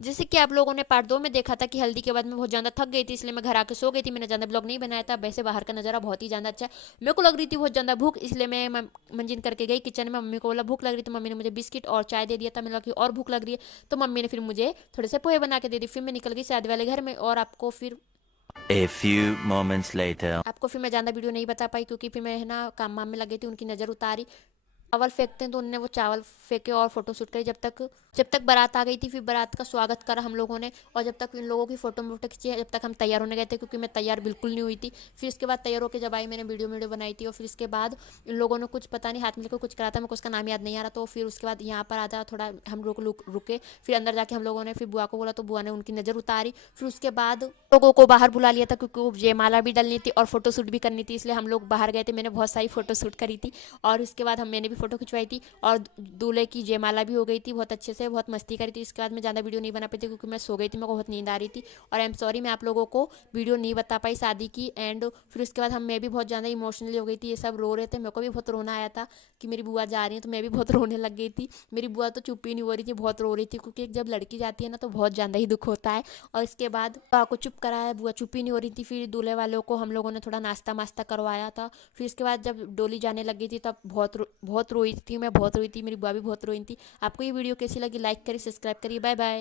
जैसे कि आप लोगों ने पार्ट 2 में देखा था कि हल्दी के बाद मैं बहुत ज़्यादा थक गई थी, इसलिए मैं घर आके सो गई थी, मैंने ज़्यादा ब्लॉग नहीं बनाया था। वैसे बाहर का नज़ारा बहुत ही ज़्यादा अच्छा है। मेरे को लग रही थी बहुत ज़्यादा भूख, इसलिए मैं मंजिन करके गई किचन में। मम्मी को बोला भूख लग रही, तो मम्मी ने मुझे बिस्किट और चाय दे दिया था। मैंने लगा कि और भूख लग रही है, तो मम्मी ने फिर मुझे थोड़े से पोहे बना के दे दी। फिर मैं निकल गई शादी वाले घर में। और A few moments later. आपको फिर मैं ज़्यादा वीडियो नहीं बता पाई, क्योंकि फिर मैं है ना काम वाम में लग गई थी। उनकी नज़र उतारी, चावल फेंकते हैं तो उनने वो चावल फेंके और फोटो शूट करी। जब तक बारात आ गई थी, फिर बारात का स्वागत करा हम लोगों ने। और जब तक इन लोगों की फोटो वोटो खींची, जब तक हम तैयार होने गए थे, क्योंकि मैं तैयार बिल्कुल नहीं हुई थी। फिर इसके बाद तैयार होकर जब आई, मैंने वीडियो बनाई थी। और फिर इसके बाद इन लोगों ने कुछ पता नहीं हाथ में लेकर कुछ करा था, मेरे को उसका नाम याद नहीं आ रहा। तो फिर उसके बाद यहाँ पर आ जा थोड़ा हम लोग रुके। फिर अंदर जाके हम लोगों ने फिर बुआ को बोला, तो बुआ ने उनकी नज़र उतारी। फिर उसके बाद लोगों को बाहर बुला लिया था, क्योंकि वो जयमाला भी डालनी थी और फोटो शूट भी करनी थी, इसलिए हम लोग बाहर गए थे। मैंने बहुत सारी फोटो शूट करी थी। और उसके बाद मैंने भी फोटो खिंचवाई थी। और दूल्हे की जयमाला भी हो गई थी बहुत अच्छे से, बहुत मस्ती करी थी। इसके बाद मैं ज़्यादा वीडियो नहीं बना पाई थी, क्योंकि मैं सो गई थी, मेरे को बहुत नींद आ रही थी। और आई एम सॉरी, मैं आप लोगों को वीडियो नहीं बता पाई शादी की। एंड फिर उसके बाद मैं भी बहुत ज़्यादा इमोशनली हो गई थी। ये सब रो रहे थे, मेरे को भी बहुत रोना आया था कि मेरी बुआ जा रही है, तो मैं भी बहुत रोने लग गई थी। मेरी बुआ तो चुप ही नहीं हो रही थी, बहुत रो रही थी, क्योंकि जब लड़की जाती है ना, तो बहुत ज़्यादा ही दुख होता है। और इसके बाद बुआ को चुप कराया, बुआ चुप ही नहीं हो रही थी। फिर दूल्हे वालों को हम लोगों ने थोड़ा नाश्ता वास्ता करवाया था। फिर इसके बाद जब डोली जाने लगी थी, तब बहुत रोई थी, मैं बहुत रोई थी, मेरी बुआ भी बहुत रोई थी। आपको ये वीडियो कैसी लगी, लाइक करिए, सब्सक्राइब करिए, बाय बाय।